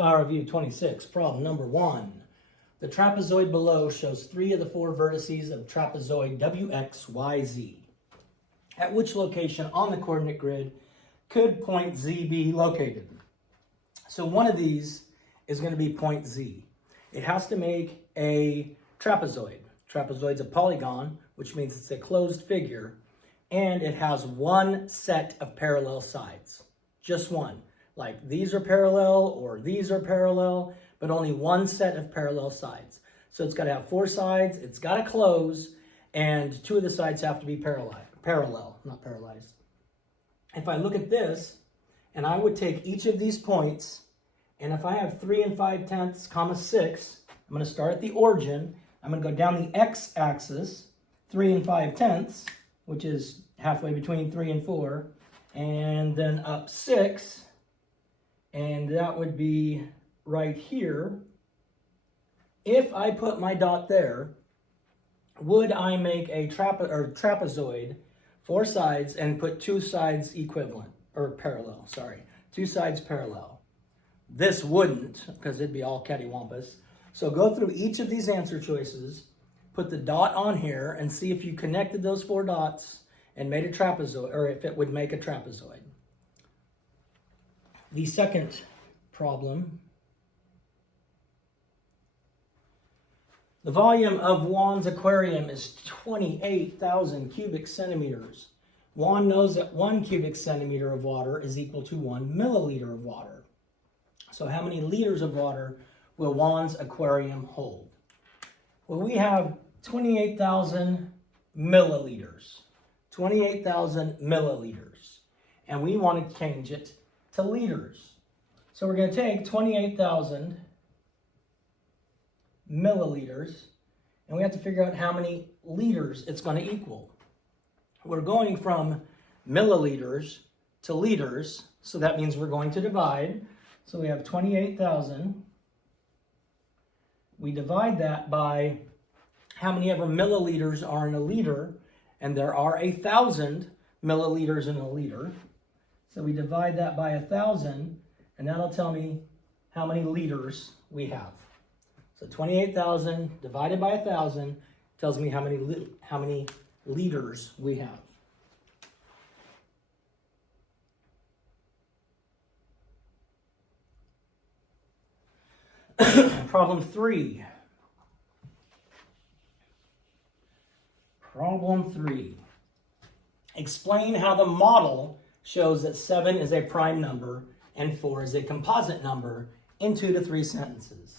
Spiral Review 26, problem number 1. The trapezoid below shows 3 of the 4 vertices of trapezoid WXYZ. At which location on the coordinate grid could point Z be located? So one of these is going to be point Z. It has to make a trapezoid. Trapezoid's a polygon, which means it's a closed figure, and it has one set of parallel sides. Just one. Like these are parallel or these are parallel, but only one set of parallel sides. So it's got to have 4 sides, it's got to close, and 2 of the sides have to be parallel, not paralyzed. If I look at this, and I would take each of these points, and if I have 3 5/10, 6, I'm going to start at the origin. I'm going to go down the x-axis, 3 5/10, which is halfway between 3 and 4, and then up 6, and that would be right here. If I put my dot there, would I make a trapezoid, 4 sides, and put 2 sides equivalent, or parallel, sorry, 2 sides parallel? This wouldn't, because it'd be all cattywampus. So go through each of these answer choices, put the dot on here, and see if you connected those 4 dots and made a trapezoid, or if it would make a trapezoid. The second problem. The volume of Juan's aquarium is 28,000 cubic centimeters. Juan knows that 1 cubic centimeter of water is equal to 1 milliliter of water. So how many liters of water will Juan's aquarium hold? Well, we have 28,000 milliliters. 28,000 milliliters. And we want to change it to liters. So we're going to take 28,000 milliliters, and we have to figure out how many liters it's going to equal. We're going from milliliters to liters, so that means we're going to divide. So we have 28,000. We divide that by how many ever milliliters are in a liter, and there are 1,000 milliliters in a liter. So we divide that by 1,000, and that'll tell me how many liters we have. So 28,000 divided by 1,000 tells me how many liters we have. Problem 3. Problem 3. Explain how the model shows that 7 is a prime number and 4 is a composite number in 2 to 3 sentences.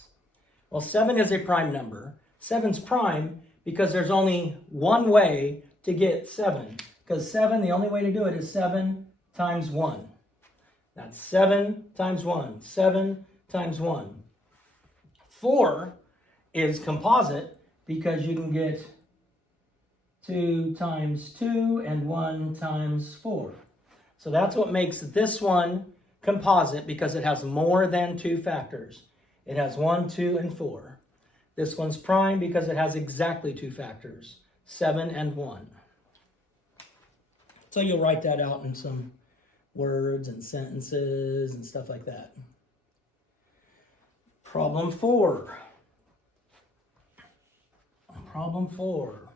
Well, 7 is a prime number. 7's prime because there's only one way to get 7. Because 7, the only way to do it is 7 times 1. That's 7 times 1. 7 times 1. 4 is composite because you can get 2 times 2 and 1 times 4. So that's what makes this one composite, because it has more than 2 factors. It has 1, 2, and 4. This one's prime because it has exactly 2 factors, 7 and 1. So you'll write that out in some words and sentences and stuff like that. Problem 4. Problem 4.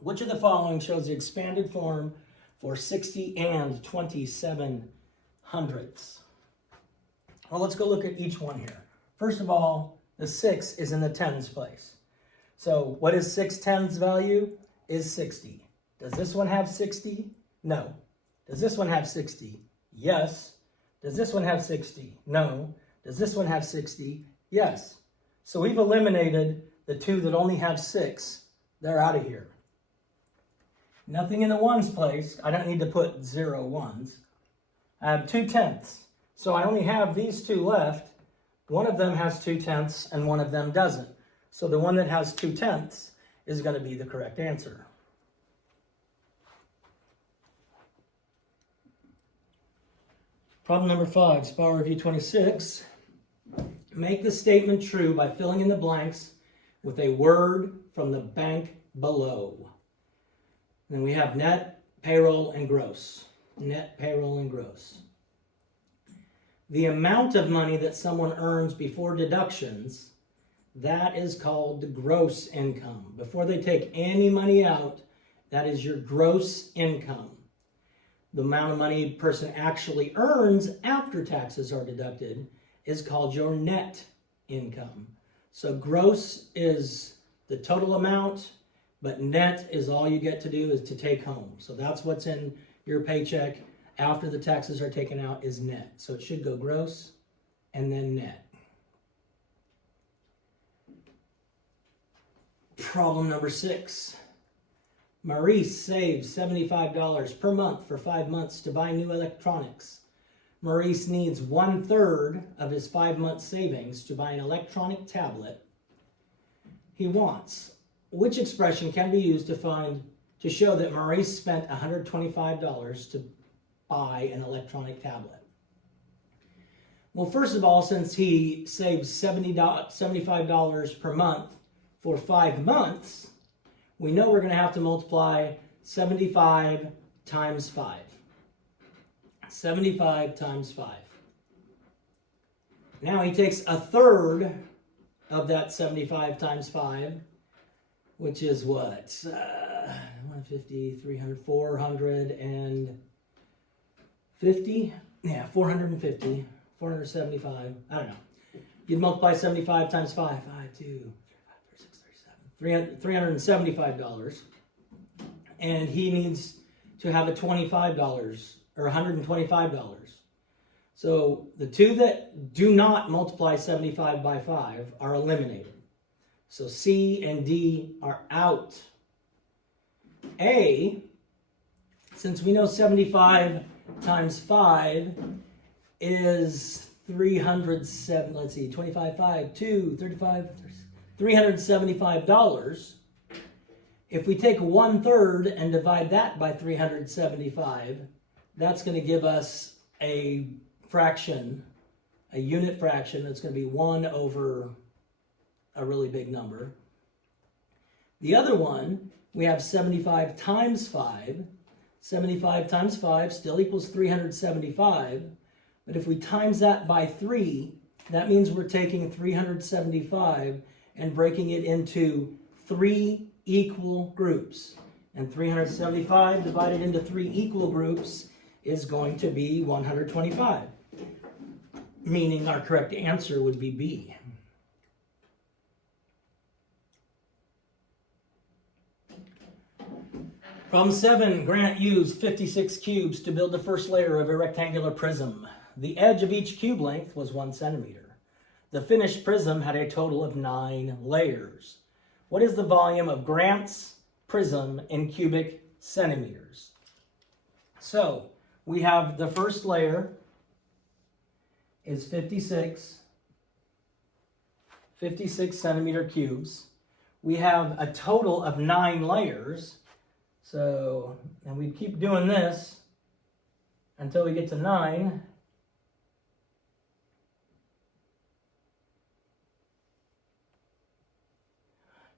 Which of the following shows the expanded form for 60 and 27 hundredths? Well, let's go look at each one here. First of all, the 6 is in the tens place. So what is 6/10 value? Is 60. Does this one have 60? No. Does this one have 60? Yes. Does this one have 60? No. Does this one have 60? Yes. So we've eliminated the 2 that only have 6. They're out of here. Nothing in the ones place. I don't need to put 0 ones. I have 2/10. So I only have these 2 left. One of them has 2/10 and one of them doesn't. So the one that has 2/10 is going to be the correct answer. Problem number 5, Spiral Review 26. Make the statement true by filling in the blanks with a word from the bank below. Then we have net, payroll, and gross. Net, payroll, and gross. the amount of money that someone earns before deductions, that is called the gross income. Before they take any money out, that is your gross income. The amount of money a person actually earns after taxes are deducted is called your net income. So gross is the total amount, but net is all you get to do is to take home. So that's what's in your paycheck after the taxes are taken out is net. So it should go gross and then net. Problem number 6. Maurice saves $75 per month for 5 months to buy new electronics. Maurice needs 1/3 of his 5-month savings to buy an electronic tablet he wants. Which expression can be used to show that Maurice spent $125 to buy an electronic tablet? Well, first of all, since he saves $75 per month for 5 months, we know we're going to have to multiply 75 times 5. 75 times 5. Now he takes 1/3 of that 75 times 5, which is what? 150, 300, 450? Yeah, 450, 475. I don't know. You'd multiply 75 times 5. 5, 2, 3, 5, 36, 37. $375. And he needs to have a $25 or $125. So the two that do not multiply 75 by 5 are eliminated. So C and D are out. A, since we know 75 times 5 is 307, let's see, 25, 5, 2, 35, $375. If we take 1/3 and divide that by 375, that's going to give us a fraction, a unit fraction that's going to be 1 over a really big number. The other one, we have 75 times 5. 75 times 5 still equals 375. But if we times that by 3, that means we're taking 375 and breaking it into 3 equal groups. And 375 divided into 3 equal groups is going to be 125. Meaning our correct answer would be B. Problem 7, Grant used 56 cubes to build the first layer of a rectangular prism. The edge of each cube length was 1 centimeter. The finished prism had a total of 9 layers. What is the volume of Grant's prism in cubic centimeters? So, we have the first layer is 56 centimeter cubes. We have a total of 9 layers. So, and we keep doing this until we get to 9.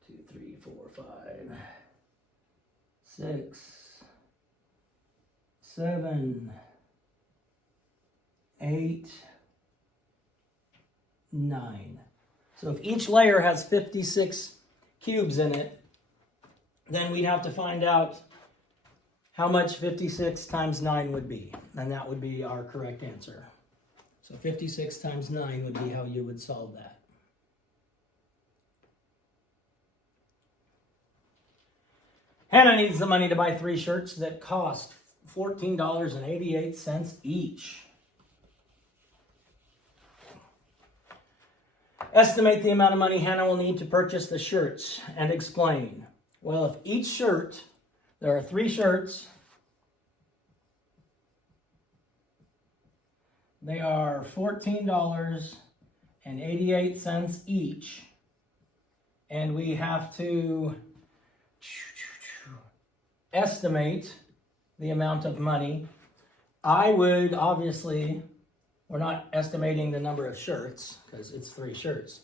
Two, 3, 4, 5, 6, 7, 8, 9. So if each layer has 56 cubes in it, then we'd have to find out how much 56 times 9 would be. And that would be our correct answer. So 56 times 9 would be how you would solve that. Hannah needs the money to buy 3 shirts that cost $14.88 each. Estimate the amount of money Hannah will need to purchase the shirts and explain. Well, if each shirt, there are 3 shirts, they are $14.88 each, and we have to estimate the amount of money. I would obviously, we're not estimating the number of shirts because it's 3 shirts.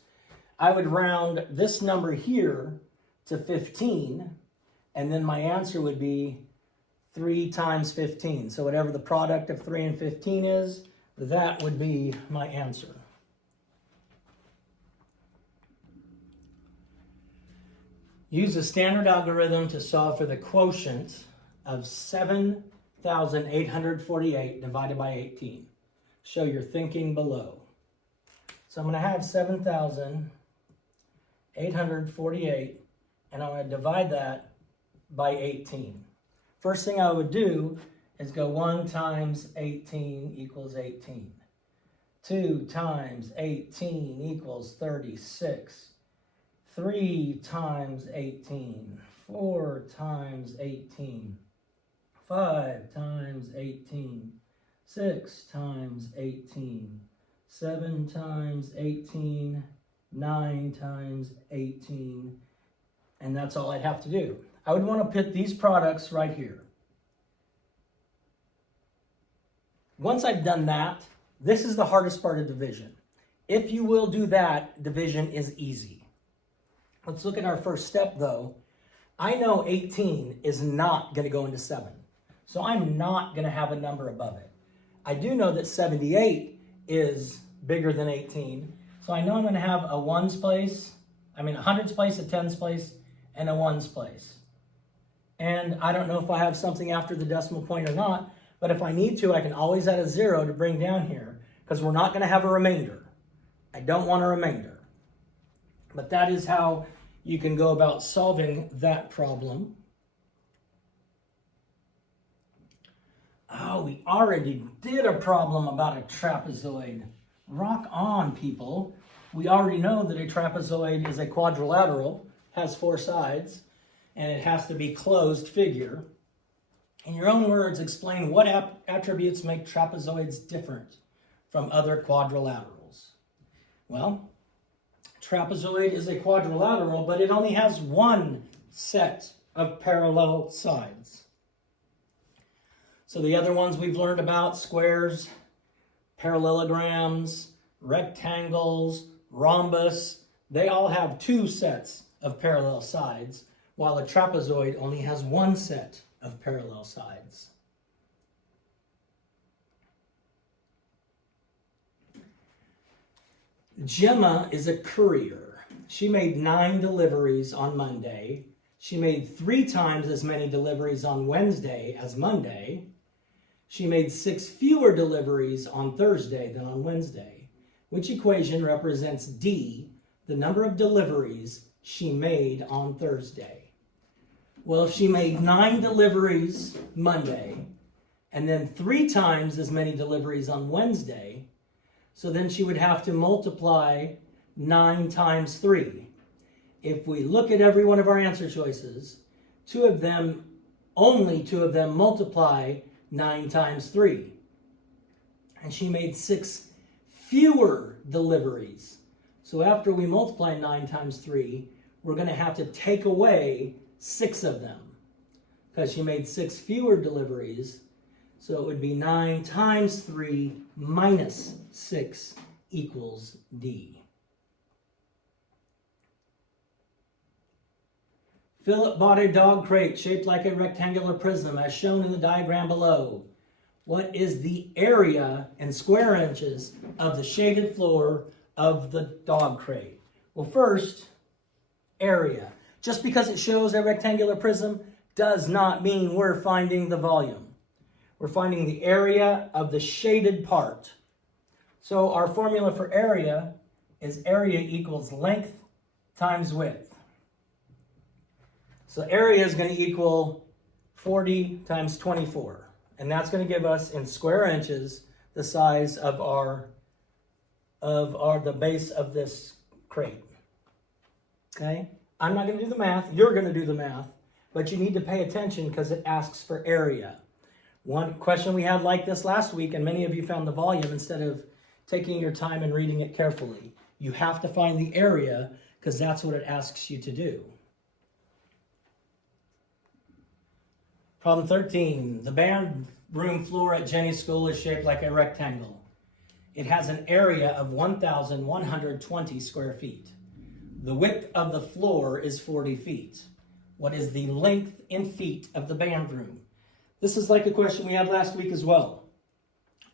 I would round this number here to 15, and then my answer would be 3 times 15. So whatever the product of 3 and 15 is, that would be my answer. Use the standard algorithm to solve for the quotient of 7,848 divided by 18. Show your thinking below. So I'm going to have 7,848, and I'm going to divide that by 18. First thing I would do is go 1 times 18 equals 18. 2 times 18 equals 36. 3 times 18. 4 times 18. 5 times 18. 6 times 18. 7 times 18. 9 times 18. And that's all I'd have to do. I would want to put these products right here. Once I've done that, this is the hardest part of division. If you will do that, division is easy. Let's look at our first step though. I know 18 is not going to go into 7. So I'm not going to have a number above it. I do know that 78 is bigger than 18. So I know I'm going to have a ones place, a hundreds place, a tens place, and a ones place. And I don't know if I have something after the decimal point or not, but if I need to, I can always add a 0 to bring down here, because we're not going to have a remainder. I don't want a remainder. But that is how you can go about solving that problem. Oh, we already did a problem about a trapezoid. Rock on, people. We already know that a trapezoid is a quadrilateral, has 4 sides, and it has to be closed figure. In your own words, explain what attributes make trapezoids different from other quadrilaterals. Well, trapezoid is a quadrilateral, but it only has one set of parallel sides. So the other ones we've learned about, squares, parallelograms, rectangles, rhombus, they all have 2 sets of parallel sides, while a trapezoid only has 1 set of parallel sides. Gemma is a courier. She made 9 deliveries on Monday. She made 3 times as many deliveries on Wednesday as Monday. She made 6 fewer deliveries on Thursday than on Wednesday. Which equation represents D, the number of deliveries she made on Thursday? Well, if she made 9 deliveries Monday, and then 3 times as many deliveries on Wednesday, so then she would have to multiply 9 times 3. If we look at every one of our answer choices, only two of them multiply 9 times 3. And she made 6 fewer deliveries. So after we multiply 9 times 3, we're going to have to take away 6 of them, because she made 6 fewer deliveries. So it would be 9 times 3 minus 6 equals D. Philip bought a dog crate shaped like a rectangular prism as shown in the diagram below. What is the area in square inches of the shaded floor of the dog crate? Well, first, area. Just because it shows a rectangular prism does not mean we're finding the volume. We're finding the area of the shaded part. So our formula for area is area equals length times width. So area is going to equal 40 times 24. And that's going to give us in square inches the size of the base of this crate. Okay? I'm not going to do the math. You're going to do the math. But you need to pay attention because it asks for area. One question we had like this last week, and many of you found the volume instead of taking your time and reading it carefully. You have to find the area because that's what it asks you to do. Problem 13. The band room floor at Jenny's school is shaped like a rectangle. It has an area of 1,120 square feet. The width of the floor is 40 feet. What is the length in feet of the band room? This is like a question we had last week as well.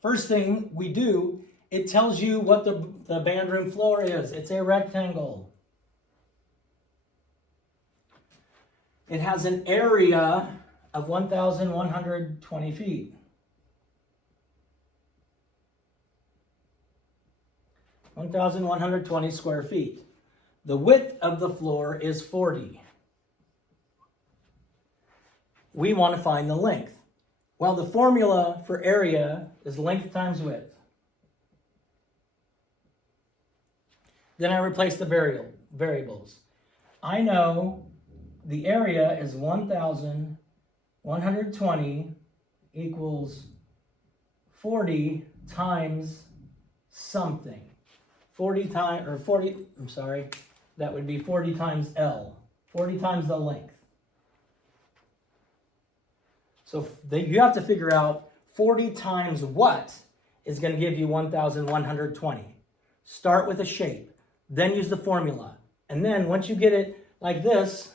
First thing we do, it tells you what the band room floor is. It's a rectangle. It has an area of 1,120 feet. 1,120 square feet. The width of the floor is 40. We want to find the length. Well, the formula for area is length times width. Then I replace the variables. I know the area is 1,120 equals 40 times something. That would be 40 times L. 40 times the length. So you have to figure out 40 times what is going to give you 1,120. Start with a shape, then use the formula. And then once you get it like this,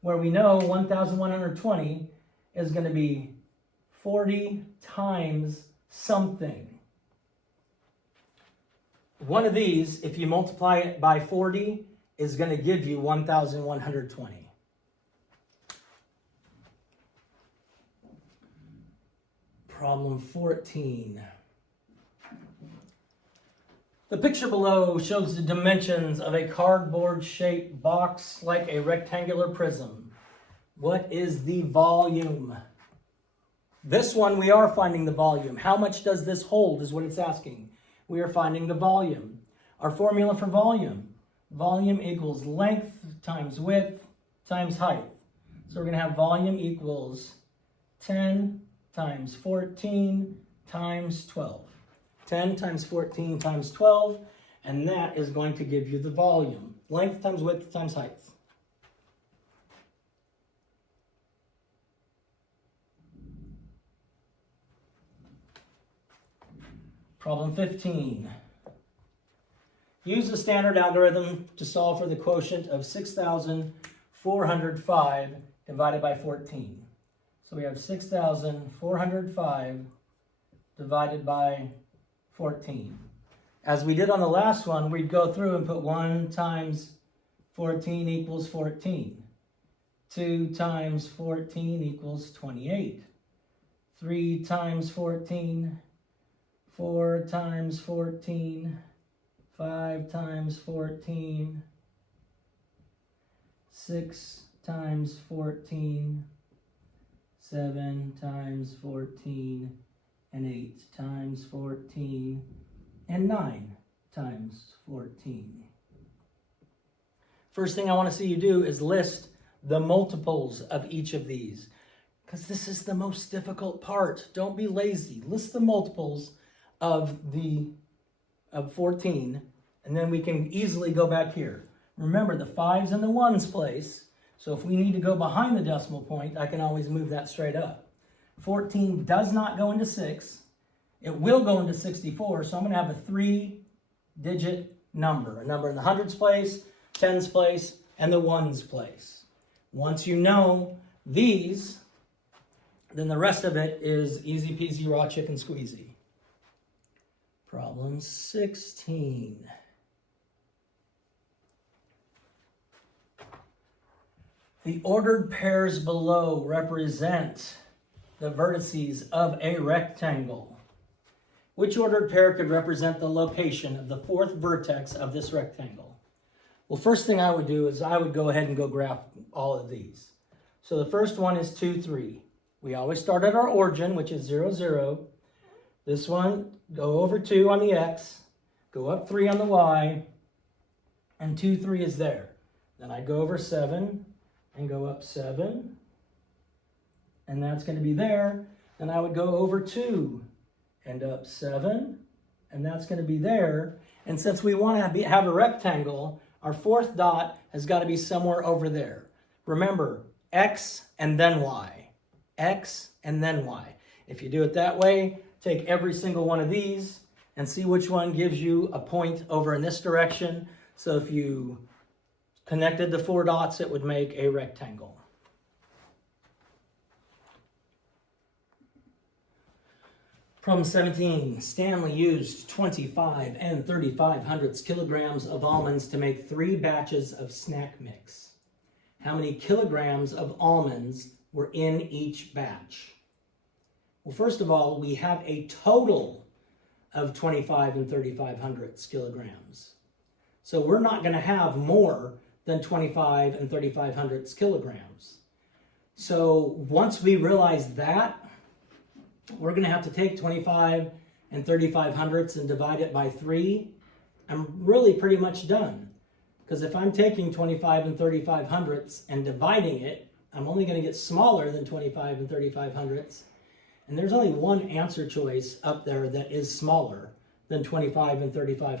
where we know 1,120 is going to be 40 times something. One of these, if you multiply it by 40, is going to give you 1,120. Problem 14. The picture below shows the dimensions of a cardboard-shaped box like a rectangular prism. What is the volume? This one, we are finding the volume. How much does this hold is what it's asking. We are finding the volume. Our formula for volume. Volume equals length times width times height. So we're going to have volume equals 10 times 14 times 12. 10 times 14 times 12, and that is going to give you the volume. Length times width times height. Problem 15. Use the standard algorithm to solve for the quotient of 6,405 divided by 14. So we have 6,405 divided by 14. As we did on the last one, we'd go through and put 1 times 14 equals 14. 2 times 14 equals 28. 3 times 14, 4 times 14, 5 times 14, 6 times 14, 7 times 14, and 8 times 14, and 9 times 14. First thing I want to see you do is list the multiples of each of these, because this is the most difficult part. Don't be lazy. List the multiples of 14, and then we can easily go back here. Remember, the 5's in the 1's place, so if we need to go behind the decimal point, I can always move that straight up. 14 does not go into 6. It will go into 64, so I'm going to have a 3-digit number. A number in the hundreds place, tens place, and the ones place. Once you know these, then the rest of it is easy peasy raw chicken squeezy. Problem 16. The ordered pairs below represent the vertices of a rectangle. Which ordered pair could represent the location of the fourth vertex of this rectangle? Well, first thing I would do is I would go ahead and go graph all of these. So the first one is 2, 3. We always start at our origin, which is 0, 0. This one, go over 2 on the x, go up 3 on the y, and 2, 3 is there. Then I go over 7 and go up 7, and that's going to be there. Then I would go over 2 and up 7, and that's going to be there. And since we want to have a rectangle, our fourth dot has got to be somewhere over there. Remember, x and then y. X and then y. If you do it that way, take every single one of these and see which one gives you a point over in this direction. So if you connected the 4 dots, it would make a rectangle. Problem 17. Stanley used 25 and 35 kilograms of almonds to make 3 batches of snack mix. How many kilograms of almonds were in each batch? Well, first of all, we have a total of 25 and 35 kilograms. So we're not going to have more than 25 and 35 kilograms. So once we realize that, we're going to have to take 25 and 35 and divide it by 3. I'm really pretty much done. Because if I'm taking 25 and 35 and dividing it, I'm only going to get smaller than 25 and 35 And there's only one answer choice up there that is smaller than 25 and 35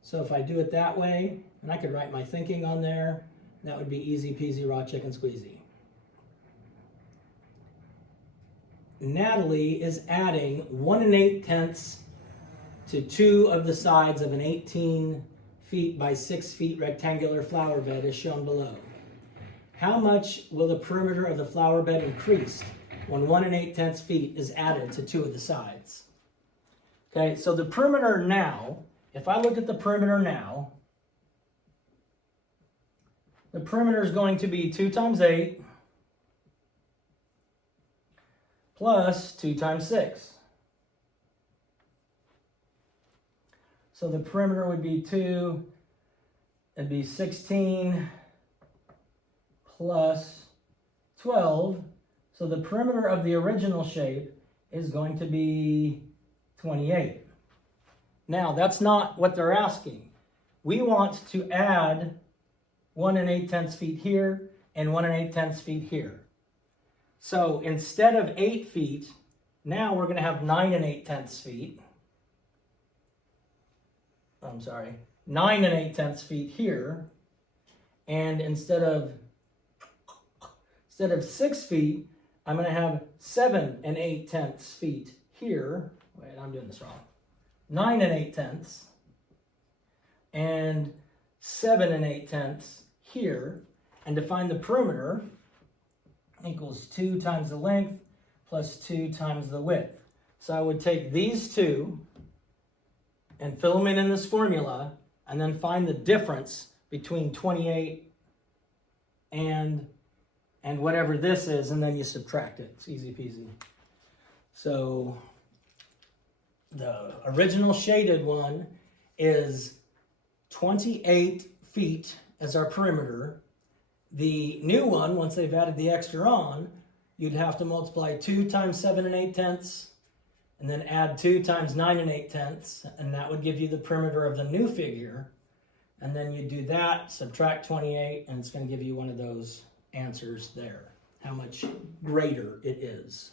So if I do it that way, and I could write my thinking on there, that would be easy peasy raw chicken squeezy. Natalie is adding 1 8/10 to 2 of the sides of an 18 feet by 6 feet rectangular flower bed as shown below. How much will the perimeter of the flower bed increase when 1 8/10 feet is added to 2 of the sides? Okay, so the perimeter now, if I look at the perimeter now, the perimeter is going to be 2 times 8 plus 2 times 6. So the perimeter would be 2, it'd be 16 plus 12. So the perimeter of the original shape is going to be 28. Now, that's not what they're asking. We want to add 1 8/10 feet here and 1 8/10 feet here. So instead of 8 feet, now we're going to have 9 8/10 feet. 9 8/10 feet here. And instead of 6 feet, I'm going to have 7 8/10 feet here. Wait, I'm doing this wrong. 9 8/10 and 7 8/10 here. And to find the perimeter equals 2 times the length plus 2 times the width. So I would take these two and fill them in this formula and then find the difference between 28 and whatever this is, and then you subtract it. It's easy peasy. So the original shaded one is 28 feet as our perimeter. The new one, once they've added the extra on, you'd have to multiply 2 times 7 8/10 and then add 2 times 9 8/10, and that would give you the perimeter of the new figure. And then you do that, subtract 28, and it's going to give you one of those answers there, how much greater it is.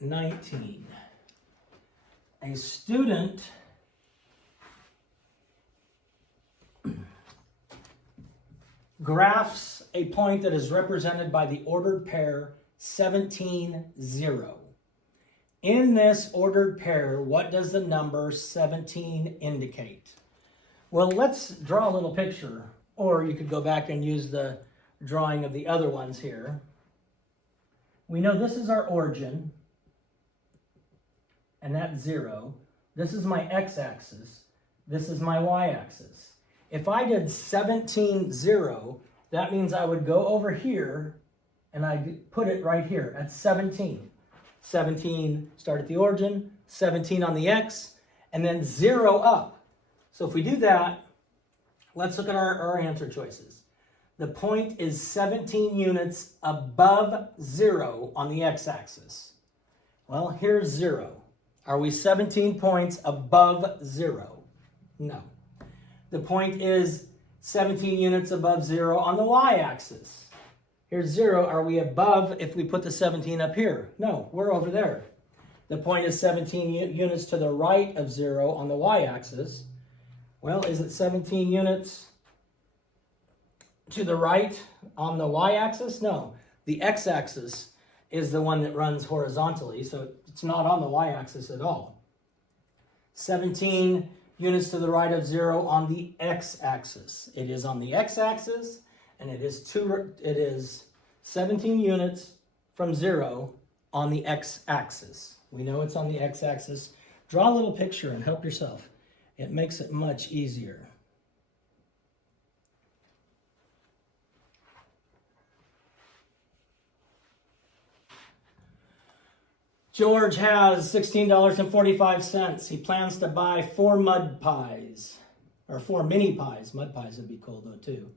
19. A student graphs a point that is represented by the ordered pair 17, 0. In this ordered pair, what does the number 17 indicate? Well, let's draw a little picture, or you could go back and use the drawing of the other ones here. We know this is our origin, and that's 0. This is my x-axis. This is my y-axis. If I did 17, 0, that means I would go over here and I'd put it right here at 17. 17 start at the origin, 17 on the x, and then 0 up. So if we do that, let's look at our answer choices. The point is 17 units above 0 on the x-axis. Well, here's 0. Are we 17 points above 0? No. The point is 17 units above 0 on the y-axis. Here's 0. Are we above if we put the 17 up here? No, we're over there. The point is 17 units to the right of 0 on the y-axis. Well, is it 17 units to the right on the y-axis? No. The x-axis is the one that runs horizontally, so it's not on the y-axis at all. 17 units to the right of 0 on the x-axis. It is on the x-axis, and it is 17 units from 0 on the x-axis. We know it's on the x-axis. Draw a little picture and help yourself. It makes it much easier. George has $16.45. He plans to buy 4 mud pies, or 4 mini pies. Mud pies would be cool though too.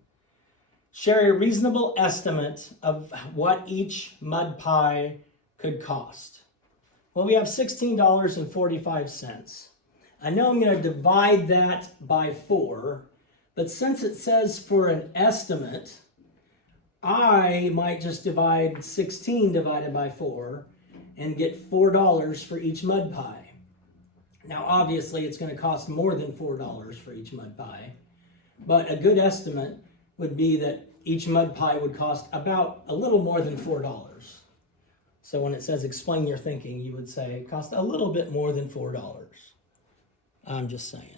Share a reasonable estimate of what each mud pie could cost. Well, we have $16.45. I know I'm going to divide that by 4, but since it says for an estimate, I might just divide 16 divided by 4 and get $4 for each mud pie. Now, obviously, it's going to cost more than $4 for each mud pie, but a good estimate would be that each mud pie would cost about a little more than $4. So when it says explain your thinking, you would say it cost a little bit more than $4. I'm just saying.